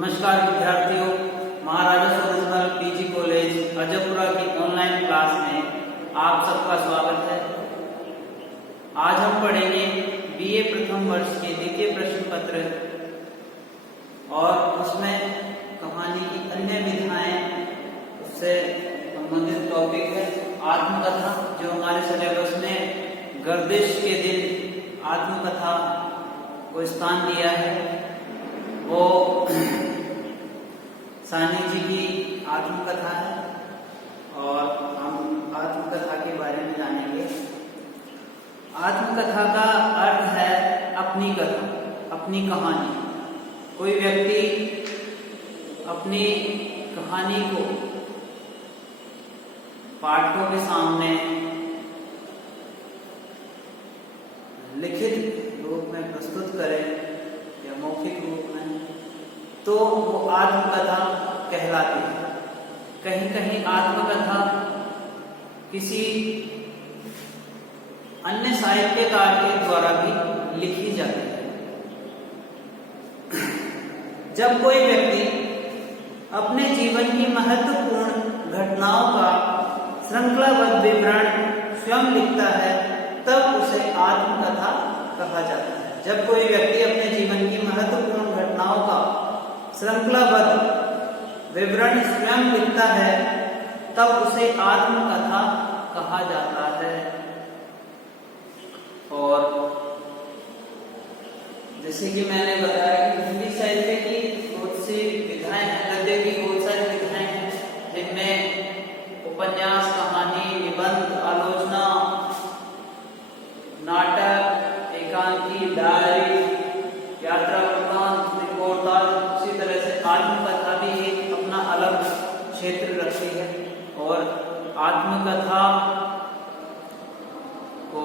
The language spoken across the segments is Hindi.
नमस्कार विद्यार्थियों, महाराजा सूरजमल पीजी कॉलेज अजयपुरा की ऑनलाइन क्लास में आप सबका स्वागत है। आज हम पढ़ेंगे बीए प्रथम वर्ष के द्वितीय प्रश्न पत्र और उसमें कहानी की अन्य विधाएं, उससे संबंधित टॉपिक है आत्मकथा। जो हमारे सिलेबस में गर्दिश के दिन आत्मकथा को स्थान दिया है, वो सानी जी की आत्मकथा है और हम आत्मकथा के बारे में जानेंगे। आत्मकथा का अर्थ है अपनी कथा, अपनी कहानी। कोई व्यक्ति अपनी कहानी को पाठकों के सामने लिखित रूप में प्रस्तुत करे या मौखिक रूप में, तो वो आत्मकथा कहलाती है। कहीं कहीं आत्मकथा किसी अन्य साहित्यकार के द्वारा भी लिखी जाती है। जब कोई व्यक्ति अपने जीवन की महत्वपूर्ण घटनाओं का श्रृंखलाबद्ध विवरण स्वयं लिखता है, तब उसे आत्मकथा कहा जाता है। जब कोई व्यक्ति अपने जीवन की महत्वपूर्ण घटनाओं का श्रृंखलाबद्ध विवरण स्वयं लिखता है, तब उसे आत्मकथा कहा जाता है। और जैसे कि मैंने बताया कि हिंदी साहित्य की बहुत सी विधाएं हैं, गद्य की बहुत सारी विधाएं हैं, जिनमें उपन्यास, कहानी, निबंध, आलोचना, नाटक, एकांकी, डायरी, यात्रा वृत्तांत, रिपोर्टाज, इसी तरह से आत्मकथा भी एक अपना अलग क्षेत्र रखती है। और आत्मकथा को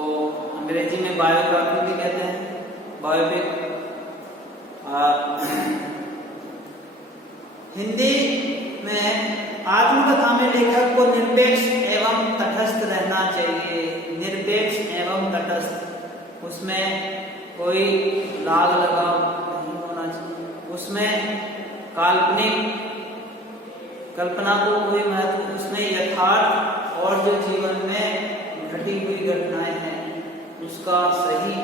अंग्रेजी में बायोग्राफी भी कहते हैं, बायोपिक। हिंदी में आत्मकथा में लेखक को निरपेक्ष एवं तटस्थ रहना चाहिए। निरपेक्ष एवं तटस्थ, उसमें कोई लाग लगाव नहीं होना चाहिए, उसमें काल्पनिक कल्पना को कोई महत्व, उसमें यथार्थ और जो जीवन में घटी हुई घटनाएं हैं उसका सही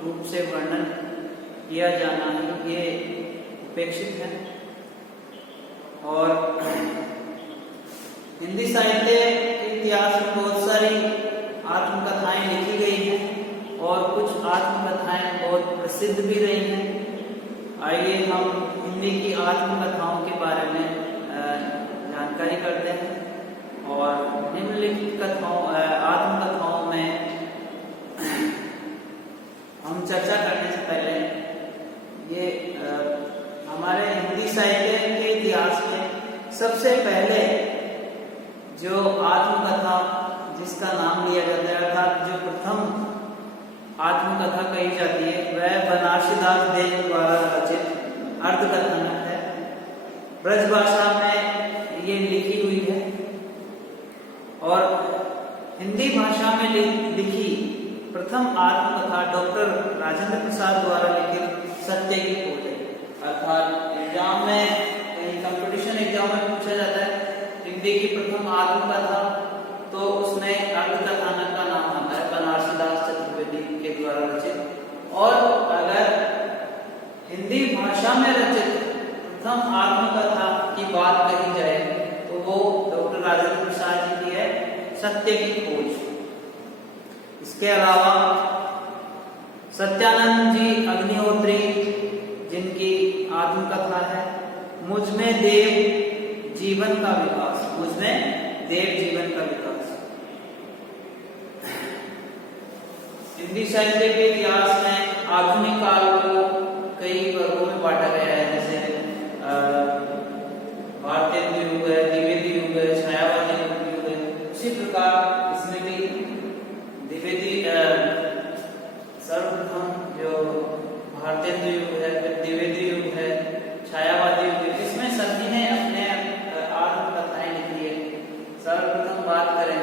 रूप से वर्णन किया जाना ही ये अपेक्षित है। और हिंदी साहित्य के इतिहास में बहुत सारी आत्मकथाएं लिखी गई हैं और कुछ आत्मकथाएं बहुत प्रसिद्ध भी रही हैं। आइए हम हिंदी की आत्मकथाओं के बारे में जानकारी करते हैं। और निम्नलिखित कथाओं आत्मकथाओं में हम चर्चा करने से पहले ये हमारे हिंदी साहित्य के इतिहास में सबसे पहले जो आत्मकथा जिसका नाम लिया जाता है, अर्थात जो प्रथम आत्मकथा कही जाती है, वह बनारसी दास देव द्वारा रचित अर्धकथानक है। ब्रज भाषा में ये लिखी हुई है और हिंदी भाषा में लिखी प्रथम आत्मकथा डॉक्टर राजेंद्र प्रसाद द्वारा लिखित सत्य की खोज है। अर्थात एग्जाम में, कहीं कंपटीशन एग्जाम में पूछा जाता है हिंदी की प्रथम आत्मकथा, तो उसमें अर्धकथानक का नाम आता है, बनारसी दास चतुर्वेदी के द्वारा रचित। और अगर हिंदी भाषा में रचित प्रथम आत्मकथा की बात कही जाए तो वो डॉक्टर राजेंद्र प्रसाद जी की है, सत्य की खोज। इसके अलावा सत्यानंद जी अग्निहोत्री, जिनकी आत्मकथा है मुझमें देव जीवन का विकास, मुझमें देव जीवन का विकास। हिंदी साहित्य के इतिहास में आधुनिक काल को कई वर्गों में बांटा गया है, जैसे भारतीय युग है, द्विवेदी युग है, छायावादी युग है। उसी प्रकार इसमें भी द्विवेदी सर्वप्रथम जो भारतीय युग है, फिर द्विवेदी युग है, छायावादी युग है। इसमें सभी ने अपने आत्मकथाएं लिखी है। सर्वप्रथम बात करें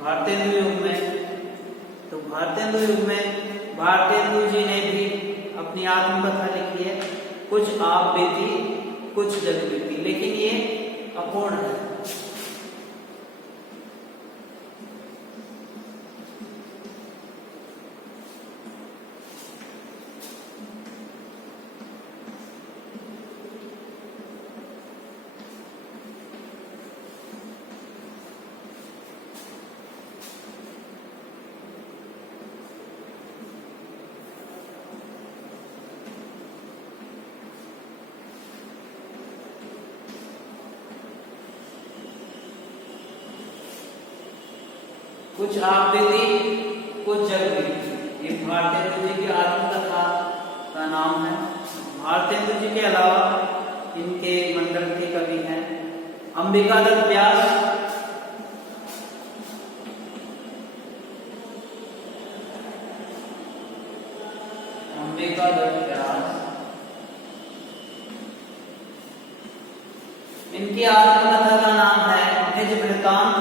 भारतीय युग में, तो भारतीय युग में भारतेंदु जी आप बीती कुछ जग बीती, लेकिन ये अपूर्ण है। कुछ आप बीती कुछ जग बीती, ये भारतेंदु जी की आत्मकथा का नाम है। भारतेंदु जी के अलावा इनके मंडल के कवि हैं अंबिका दत्त व्यास, अंबिका दत्त व्यास, इनकी आत्मकथा का नाम है निज वृत्तांत।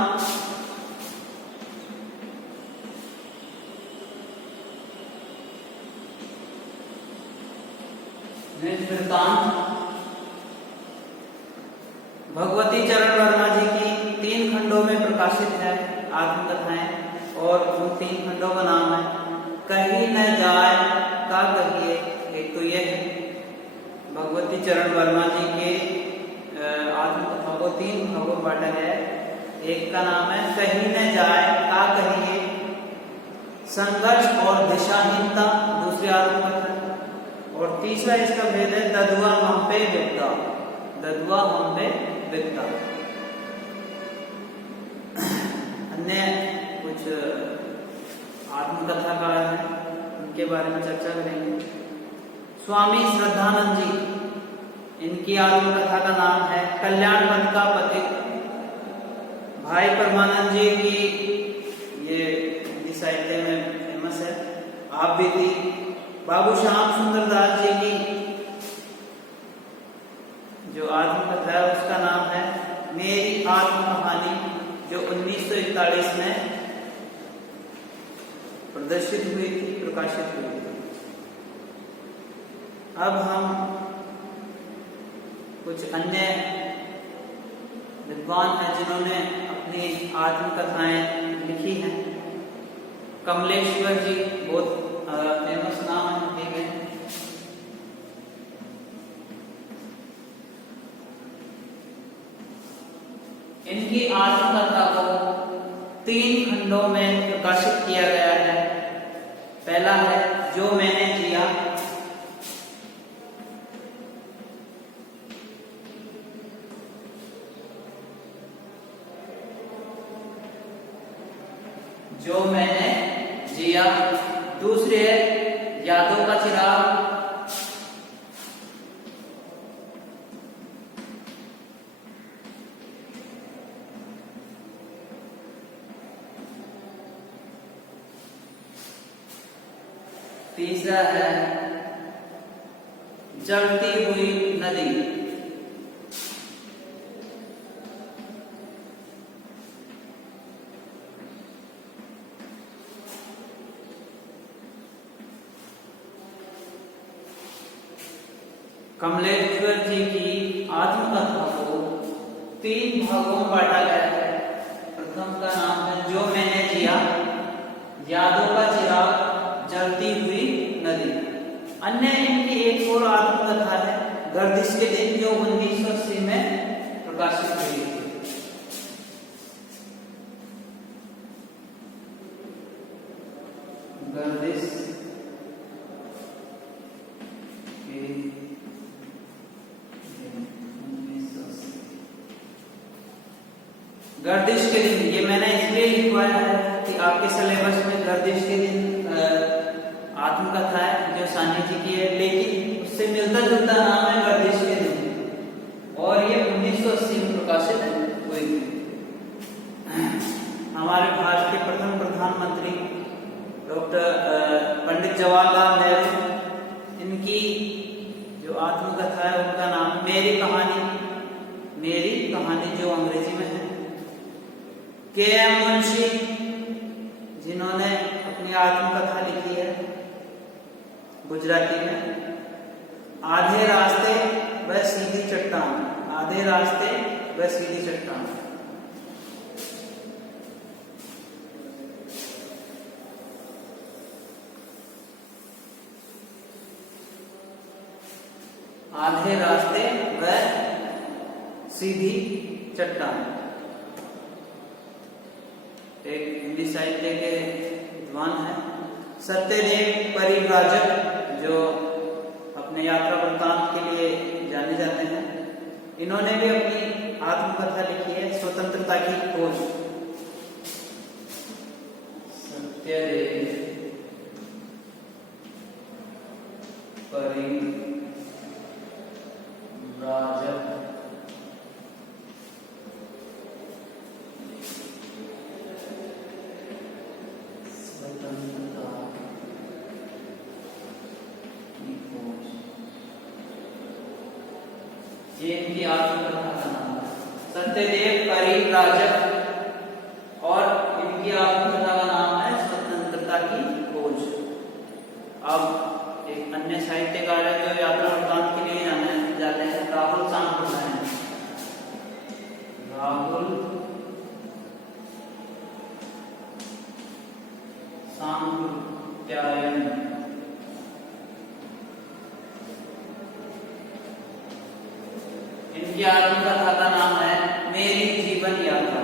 भगवती चरण वर्मा जी की 3 खंडों में प्रकाशित है आत्मकथाएं, और उन 3 खंडों का नाम है कहीं न जाए का कहिए। एक तो ये है भगवती चरण वर्मा जी के आत्मकथा को 3 भागों में बांटा गया है। एक का नाम है कहीं न जाए का कहिए, संघर्ष और दिशाहीनता दूसरी आत्मकथा, और तीसरा इसका भेद है ददुआ हम पे विपदा, ददुआ हम पे विपदा। अन्य कुछ आत्मकथा का है, उनके बारे में चर्चा करेंगे। स्वामी श्रद्धानंद जी, इनकी आत्मकथा का नाम है कल्याण पथ का पथिक। भाई परमानंद जी की ये हिंदी साहित्य में फेमस है आप बीती। बाबू श्याम सुंदर दास जी की जो आत्मकथा है उसका नाम है मेरी आत्म कहानी, जो 1941 में प्रदर्शित हुई थी, प्रकाशित हुई थी। अब हम कुछ अन्य विद्वान हैं जिन्होंने अपनी आत्मकथाएं लिखी हैं। कमलेश्वर जी बहुत फेमस नाम है, ठीक है। इनकी आत्मकथा को 3 खंडों में प्रकाशित किया गया है। पहला है जो मैंने जिया, जो मैंने जिया। दूसरी है यादों का चिराग, तीसरा है जलती हुई नदी। कमलेश्वर जी की आत्मकथा को 3 भागों में बांटा गया है। प्रथम का नाम है जो मैंने जिया, यादों का चिराग, जलती हुई नदी। अन्य इनकी एक और आत्मकथा है गर्दिश के दिन, जो 1980 में प्रकाशित हुई थी। गर्दिश गर्दिश के दिन, ये मैंने इसलिए लिखवाया है कि आपके सिलेबस में गर्दिश के दिन आत्मकथा है जो सानी जी की है, लेकिन उससे मिलता जुलता नाम है गर्दिश के दिन, और ये 1980 में प्रकाशित हुई थी। हमारे भारत के प्रथम प्रधानमंत्री डॉक्टर पंडित जवाहरलाल नेहरू, इनकी जो आत्मकथा है उनका नाम मेरी कहानी, मेरी कहानी जो अंग्रेजी में है। के.एम. मुंशी, जिन्होंने अपनी आत्मकथा लिखी है गुजराती में। आधे रास्ते वह सीधी चट्टान, आधे रास्ते वह सीधी चट्टान। आधे रास्ते वह सीधी चट्टान। एक हिंदी साहित्य के विद्वान है सत्यदेव परिव्राजक, जो अपने यात्रा वृत्तांत के लिए जाने जाते हैं। इन्होंने भी अपनी आत्मकथा लिखी है, स्वतंत्रता की खोज। सत्यदेव परिव्राजक ये इनकी आत्मकथा का नाम है, सत्यदेव परिव्राजक, और इनकी आत्मकथा का नाम है स्वतंत्रता की खोज। अब एक अन्य साहित्यकार है जो यात्रा वृत्तांत के लिए जाते हैं, राहुल सांप्रदायन। राहुल सांप्रदायन इनकी आत्मकथा का नाम है मेरी जीवन यात्रा।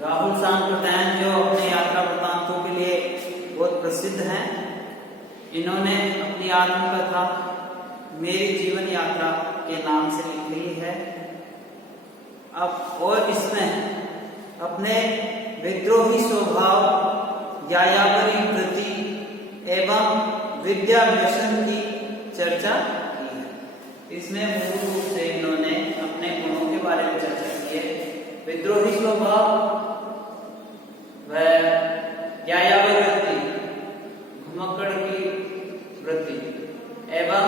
राहुल सांप्रदायन जो अपने यात्रा वृत्तांतों के लिए बहुत प्रसिद्ध हैं, इन्होंने अपनी आत्मकथा मेरी जीवन यात्रा के नाम से लिखी है। अब और इसमें अपने विद्रोही स्वभाव, यायावरी वृत्ति एवं विद्या व्यसन की चर्चा की है। इसमें मूल रूप से इन्होंने अपने गुणों के बारे में चर्चा की है। विद्रोही स्वभाव व यायावरी वृत्ति, घुमक्कड़ की वृत्ति, एवं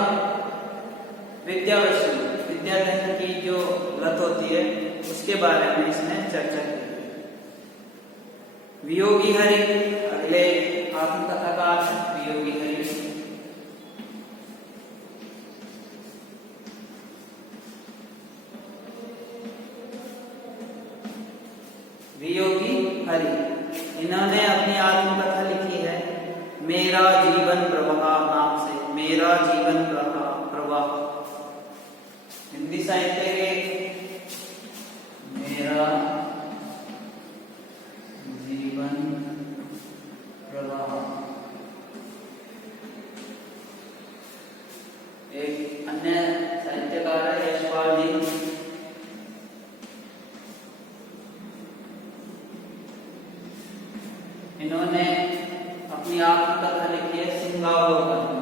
विद्या व्यसन, विद्याधन की जो लत होती है, उसके बारे में इसने चर्चा की। वियोगी हरि अगले आत्मकथाकार वियोगी हरि। वियोगी हरि इन्होंने अपनी आत्मकथा लिखी है मेरा जीवन प्रवाह नाम से। मेरा जीवन प्रवाह हिंदी साहित्य के मेरा जीवन प्रवाह। एक अन्य साहित्यकार है यशपाल जी। इन्होंने अपनी आत्मकथा लिखी है सिंहावलोकन।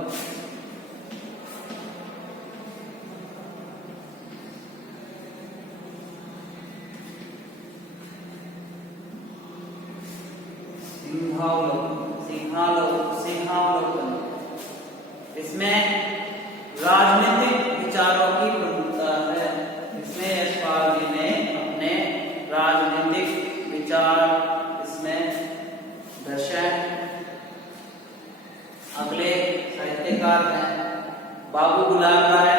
सिंहावलोकन इसमें राजनीतिक विचारों की प्रमुखता है। इसमें यशपाल जी ने अपने राजनीतिक विचार इसमें दर्शाए। अगले साहित्यकार हैं बाबू गुलाब राय।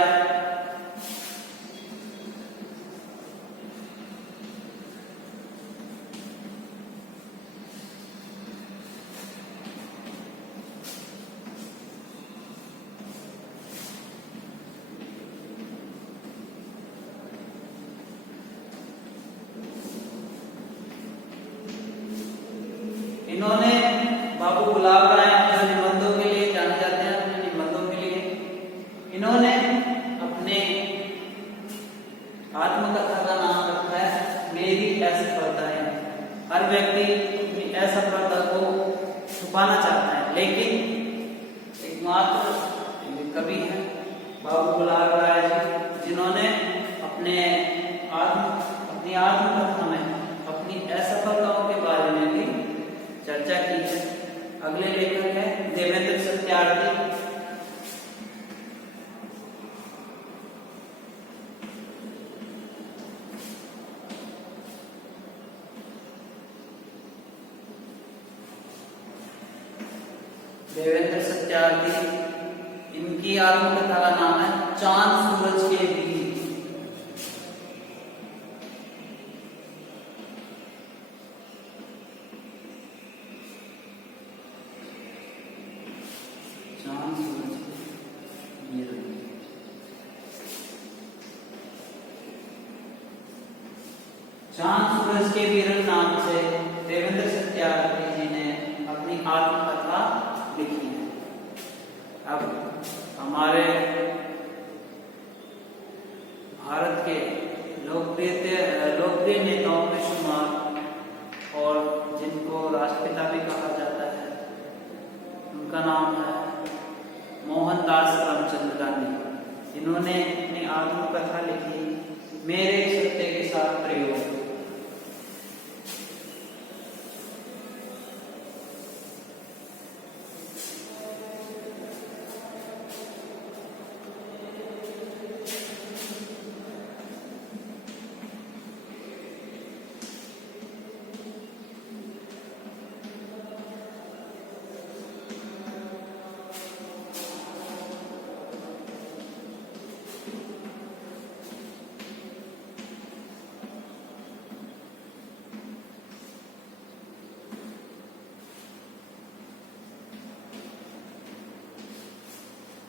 इन्होंने बाबू गुलाब राय जो निबंधों के लिए जाने जाते हैं, अपने निबंधों के लिए इन्होंने अपने आत्मकथा का नाम रखा है मेरी असफलताएं। हर व्यक्ति अपनी असफलता को छुपाना चाहता है, लेकिन एकमात्र कवि है बाबू गुलाब राय जी, जिन्होंने अपनी आत्मकथा में अपनी असफलताओं के बारे में भी चर्चा की है। अगले लेखक है देवेंद्र सत्यार्थी। सत्यार्थी, इनकी आत्मकथा का नाम है चांद सूरज के वीर। चांद सूरज के वीर। चांद सूरज के वीर नाम से देवेंद्र सत्यार्थी जी ने अपनी आत्मकथा लिखी है। अब हमारे भारत के लोकप्रिय नेताओं में शुमार और जिनको राष्ट्रपिता भी कहा जाता है, उनका नाम है मोहनदास करमचंद गांधी। इन्होंने अपनी आत्मकथा लिखी मेरे सत्य के साथ प्रयोग।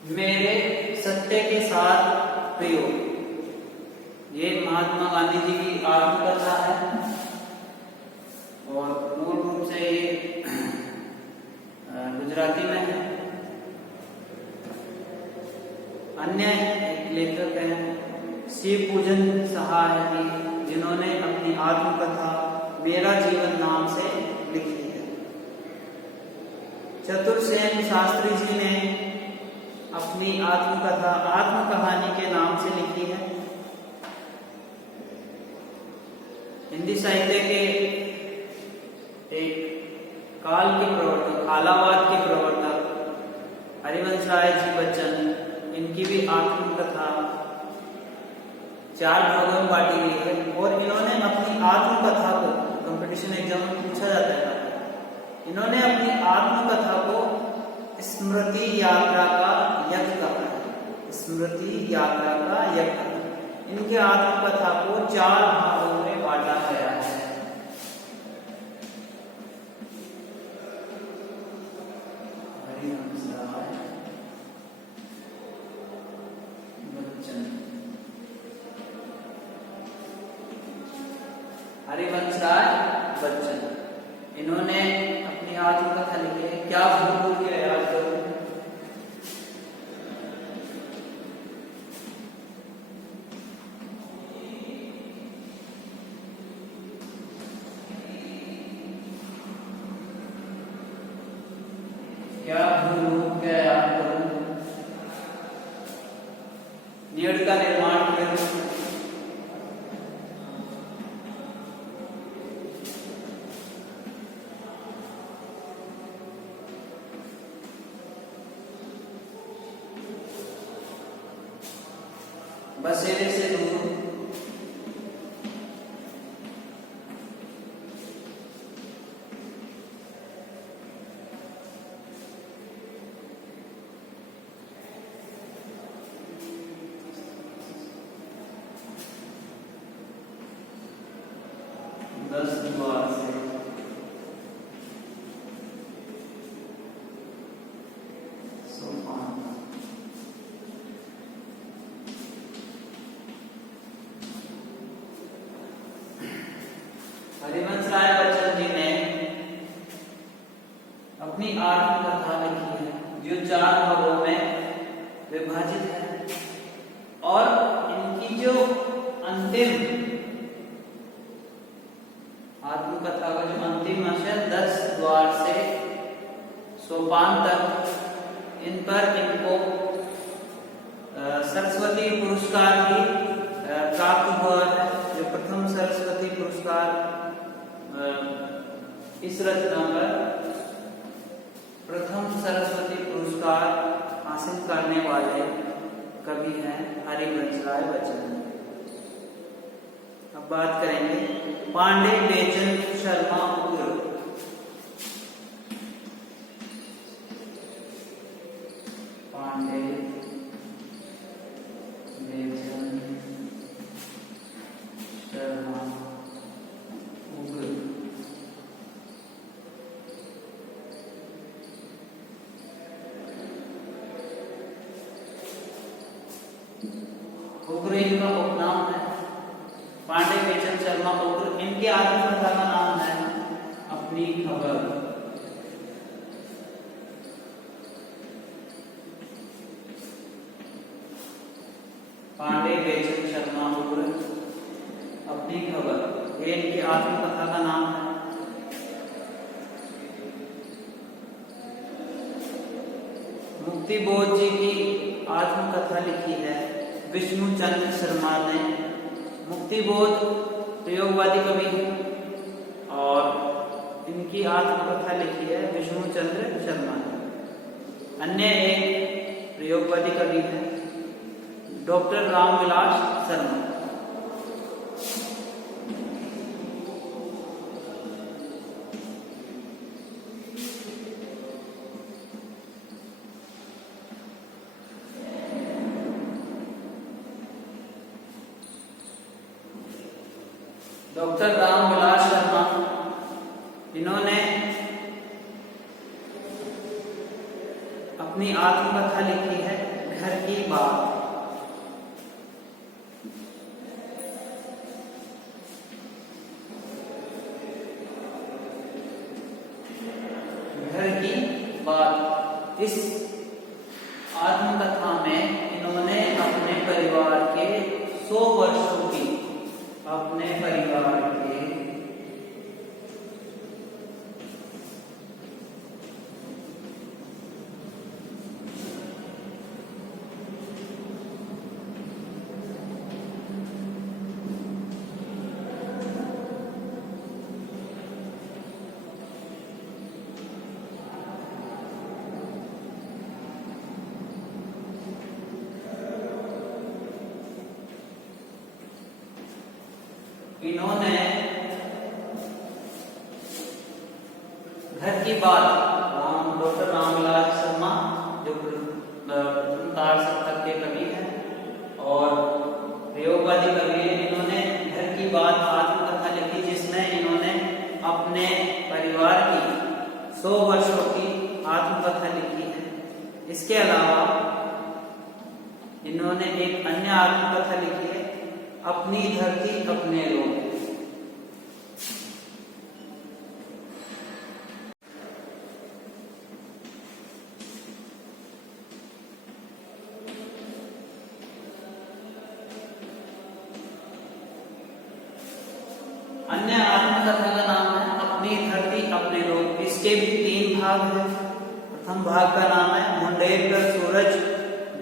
मेरे सत्य के साथ प्रयोग, ये महात्मा गांधी जी की आत्मकथा है और मूल रूप से ये गुजराती में है। अन्य एक लेखक हैं शिव पूजन सहाय जी, जिन्होंने अपनी आत्मकथा मेरा जीवन नाम से लिखी है। चतुरसेन शास्त्री जी ने अपनी आत्मकथा आत्मकहानी के नाम से लिखी है। हिंदी साहित्य के एक काल के प्रवर्तक, कालावाद के प्रवर्तक हरिवंश राय जी बच्चन, इनकी भी आत्मकथा 4 भागों में बांटी गई है और इन्होंने अपनी आत्मकथा को, कंपटीशन एग्जाम में पूछा जाता है, इन्होंने अपनी आत्मकथा को स्मृति यात्रा का यज्ञ कहा है। स्मृति यात्रा का यज्ञ कहा है। इनके आत्मकथा को 4 भागों में बांटा गया है। हरिवंश राय बच्चन, हरिवंश राय बच्चन, इन्होंने अपनी आत्मकथा लिखी है क्या भूल के याद करूं। क्या भूलूं क्या याद करूं, नीड का निर्माण करूं। बसेरे से दूर, दस द्वार से, सोपान। हरिवंश राय बच्चन जी ने अपनी आत्मकथा लिखी है जो 4 भागों में विभाजित है और इनकी जो अंतिम आत्मकथा का जो अंतिम अंश है 10 द्वार से सोपान तक, इन पर इनको सरस्वती पुरस्कार भी प्राप्त हुआ है। जो प्रथम सरस्वती पुरस्कार इस रचना पर प्रथम सरस्वती पुरस्कार हासिल करने वाले कवि हैं हरिवंश राय बच्चन। अब बात करेंगे पांडे बेचन शर्मा उग्र। उग्र इनका उपनाम है। पांडे बेचन शर्मा उग्र, इनकी आत्मकथा का नाम है अपनी खबर। पांडे बेचन शर्मा उग्र अपनी खबर, ये इनकी आत्मकथा का नाम है। मुक्तिबोध जी की आत्मकथा लिखी है विष्णु चंद्र शर्मा ने। मुक्तिबोध प्रयोगवादी कवि हैं और इनकी आत्मकथा लिखी है विष्णु चंद्र शर्मा ने। अन्य एक प्रयोगवादी कवि हैं डॉक्टर रामविलास शर्मा। डॉक्टर रामविलास शर्मा, इन्होंने अपनी आत्मकथा लिखी है घर की बात। घर की बात, इस आत्मकथा में इन्होंने अपने परिवार के 100 वर्षों की, अपने परिवार के इन्होंने घर की बात, डॉक्टर रामविलास शर्मा जो तार शतक के कवि हैं और प्रयोगवादी कवि हैं, इन्होंने घर की बात आत्मकथा लिखी जिसमें इन्होंने अपने परिवार की 100 वर्षों की आत्मकथा लिखी है। इसके अलावा इन्होंने एक अन्य आत्मकथा लिखी है अपनी धरती अपने लोग। अन्य आत्मकथा का नाम है अपनी धरती अपने लोग। इसके भी 3 भाग हैं। प्रथम भाग का नाम है मुंडेर पर सूरज,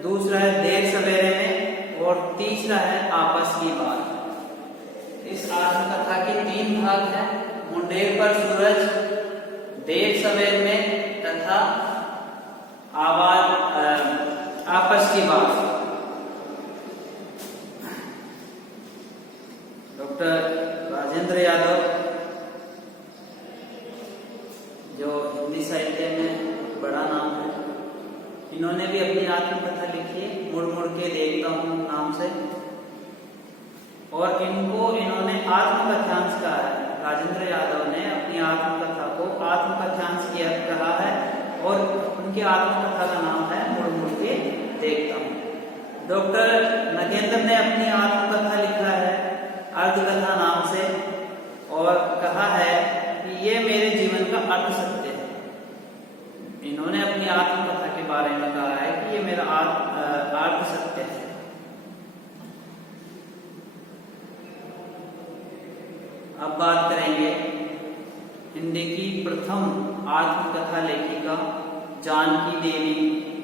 दूसरा है देर सवेरे में और तीसरा है आपस की बात। इस आत्मकथा के 3 भाग हैं, मुंडेर पर सूरज, देर सवेर में तथा आपस की बात। डॉक्टर राजेंद्र यादव जो हिंदी साहित्य में बड़ा नाम है, इन्होंने भी अपनी आत्मकथा लिखी है मुड़ मुड़ के देखता हूँ नाम से, और इन्होंने आत्मकथांश कहा है। राजेंद्र यादव ने अपनी आत्मकथा को आत्मकथांश किया कहा है और उनकी आत्मकथा का नाम है मुड़ मुड़ के देखता हूँ। डॉक्टर नगेंद्र ने अपनी आत्मकथा लिखा है अर्धकथा नाम से और कहा है कि ये मेरे जीवन का अर्ध सत्य है। इन्होंने अपनी आत्मकथा के बारे में कहा है कि ये मेरा अर्ध सत्य है। अब बात करेंगे हिंदी की प्रथम आत्मकथा लेखिका जानकी देवी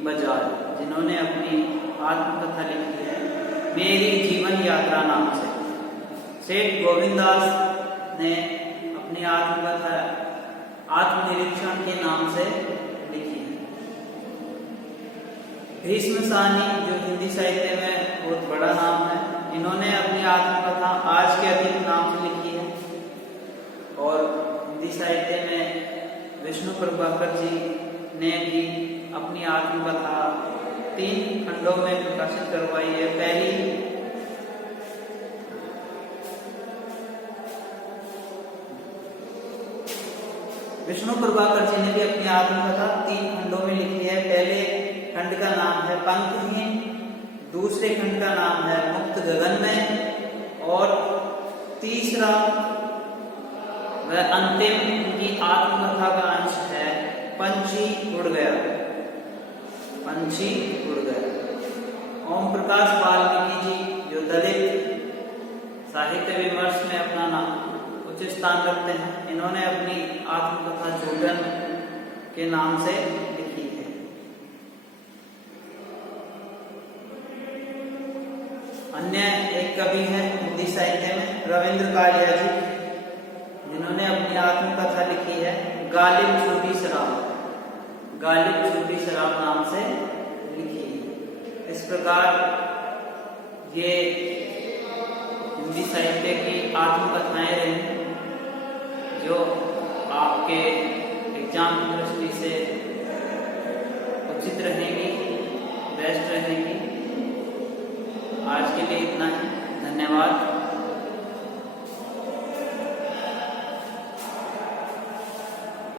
बजाज, जिन्होंने अपनी आत्मकथा लिखी है मेरी जीवन यात्रा नाम से। सेठ गोविंददास ने अपनी आत्मकथा आत्मनिरीक्षण के नाम से लिखी है। भीष्म साहनी जो हिंदी साहित्य में बहुत बड़ा नाम है, इन्होंने अपनी आत्मकथा आज के अतीत नाम से लिखी है। और हिंदी साहित्य में विष्णु प्रभाकर जी ने भी अपनी आत्मकथा 3 खंडों में प्रकाशित करवाई है। पहली विष्णु प्रभाकर जी ने भी अपनी आत्मकथा 3 खंडों में लिखी है। पहले खंड का नाम है पंक्तिहीन, दूसरे खंड का नाम है मुक्त गगन में, और तीसरा व अंतिम उनकी आत्मकथा का अंश है पंछी उड़ गया। पंछी उड़ गया। ओम प्रकाश वाल्मीकि जी जो दलित साहित्य विमर्श में अपना नाम उच्च स्थान रखते हैं, इन्होंने अपनी आत्मकथा चूडन के नाम से लिखी है। अन्य एक कवि है हिंदी साहित्य में रविंद्र कालिया जी, जिन्होंने अपनी आत्मकथा लिखी है गालिब छोटी शराब। गालिब छोटी शराब नाम से लिखी है। इस प्रकार ये हिंदी साहित्य की आत्मकथाएं रही जो आपके एग्जाम की दृष्टि से उचित रहेंगी, बेस्ट रहेंगी। आज के लिए इतना ही। धन्यवाद।